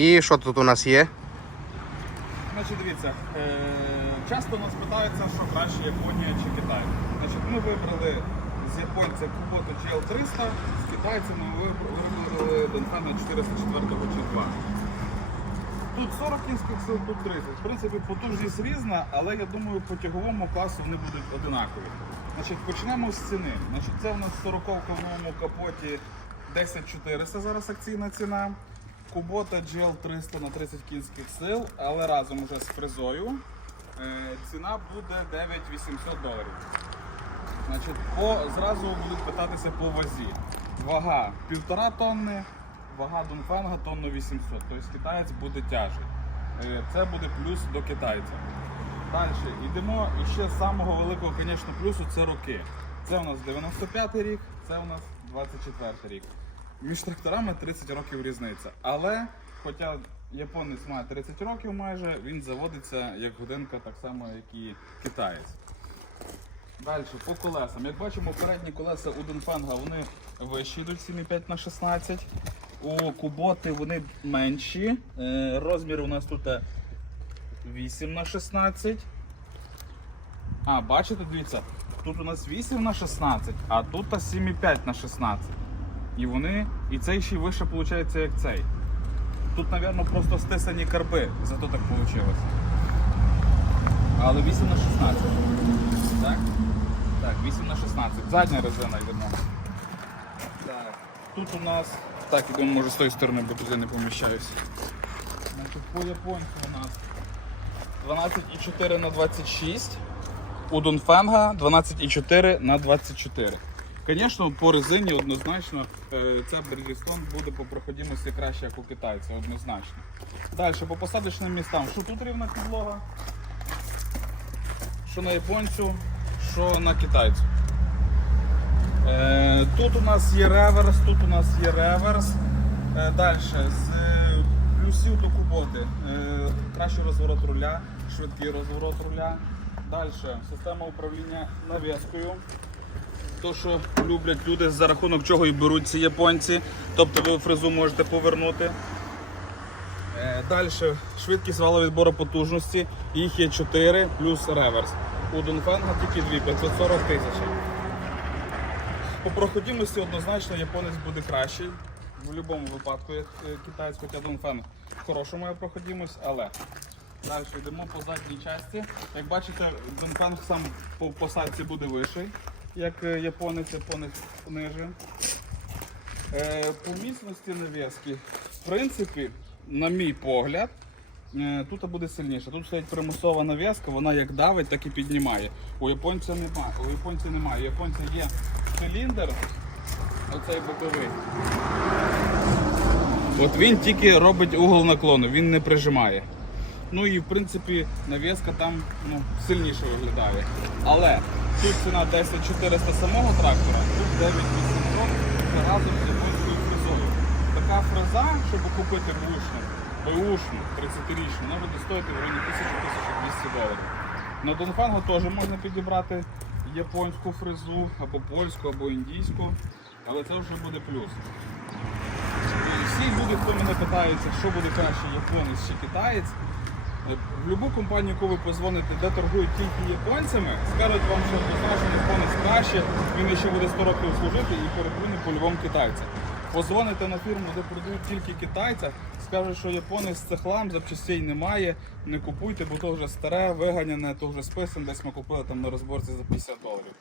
І що тут у нас є? Значить, дивіться, е, часто нас питаються, що краще Японія чи Китай. Значить, ми вибрали з японця Kubota GL300, з китайцями ми вибрали Донфена 404 чи 2. Тут 40 кінських сил, тут 30. В принципі, потужність різна, але я думаю, по тяговому класу вони будуть одинакові. Значить, почнемо з ціни. Значить, це у нас в 40 в новому капоті 10400 зараз акційна ціна. Кубота GL300 на 30 кінських сил, але разом уже з фрезою. Е, ціна буде 9800 доларів. Значить, по, зразу будуть питатися по вазі. Вага 1,5 тонни, вага Донфенга тонну 800. Тобто китаєць буде тяжий. Е, Це буде плюс до китайця. Далі йдемо і ще з самого великого, звісно, плюсу це роки. Це у нас 95 рік, це у нас 24 рік. Між тракторами 30 років різниця. Але, хоча японець має 30 років майже, він заводиться як годинка, так само, як і китаєць. Далі, по колесам. Як бачимо, передні колеса у Донфенга вони вищі йдуть 7,5 на 16. У Куботи вони менші. Е, Розмір у нас тут 8 на 16. А, бачите, дивіться, тут у нас 8 на 16, а тут 7,5 на 16. І вони, і цей ще вище виходить, як цей. Тут, мабуть, просто стисані карби, зато так вийшло. Але 8 на 16. Так? Так, 8 на 16. Задня резина йдемо. Так. Тут у нас. Так, ідемо, може з тої сторони, бо туди не поміщаюся. Значить, по японцю у нас 12,4 на 26. У Донфенга 12,4 на 24. Звісно, по резині однозначно е, ця Bridgestone буде по проходимості краще, як у китайця, однозначно. Далі, по посадочним містам. Що тут рівна підлога? Що на японцю, що на китайцю. Е, тут у нас є реверс, тут у нас є реверс. Е, Далі, з плюсів до куботи. Кращий розворот руля, швидкий розворот руля. Далі система управління навіскою. То, що люблять люди, за рахунок чого і беруть ці японці. Тобто ви фрезу можете повернути. Е, Далі швидкість валового відбору потужності. Їх є 4 плюс реверс. У Донфенга тільки 2, 540 тисяч. По проходимості однозначно японець буде кращий. В будь-якому випадку, як е, китаєць, хоча Донфен хорошу має проходимость, але далі йдемо по задній часті. Як бачите, Донфен сам по посадці буде вищий, як е, японець, японець ниже. По міцності нав'язки, в принципі, на мій погляд, е, тут буде сильніше. Тут стоїть примусова нав'язка, вона як давить, так і піднімає. У японця немає. У японця немає. У японця є циліндр, оцей боковий. От він тільки робить угол наклону, він не прижимає. Ну і в принципі нав'язка там ну, сильніше виглядає. Але тут ціна 10 400 самого трактора, тут 9 800 це разом з японською фрезою. Така фреза, щоб купити бушну, бушну 30-річну, вона буде стоїти в районі 1000-1200 доларів. На Донфангу теж можна підібрати японську фрезу, або польську, або індійську, але це вже буде плюс. І всі люди, хто мене питається, що буде краще, японець чи китаєць, в будь-яку компанію, яку ви позвоните, де торгують тільки японцями, скажуть вам, що однозначно японець краще, він ще буде 100 років служити і переплюне по-любому китайця. Позвоните на фірму, де продають тільки китайця, скажуть, що японець це хлам, запчастей немає, не купуйте, бо то вже старе, виганяне, то вже списане, десь ми купили там на розборці за 50 доларів.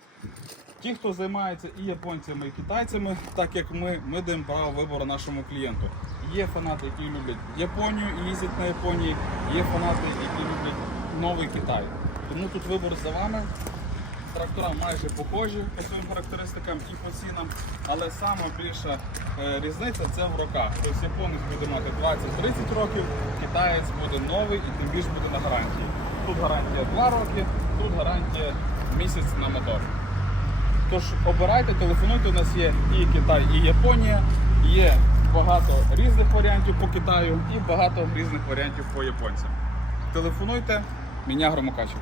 Ті, хто займається і японцями, і китайцями, так як ми, ми даємо право вибору нашому клієнту. Є фанати, які люблять Японію і їздять на Японії, є фанати, які люблять новий Китай. Тому тут вибор за вами. Трактора майже похожі по своїм характеристикам і по цінам, але саме більша е, різниця це в роках. Тобто японець буде мати 20-30 років, китаєць буде новий і тим більше буде на гарантії. Тут гарантія 2 роки, тут гарантія місяць на мотор. Тож обирайте, телефонуйте, у нас є і Китай, і Японія, є багато різних варіантів по Китаю і багато різних варіантів по японцям. Телефонуйте, мене Громокачево.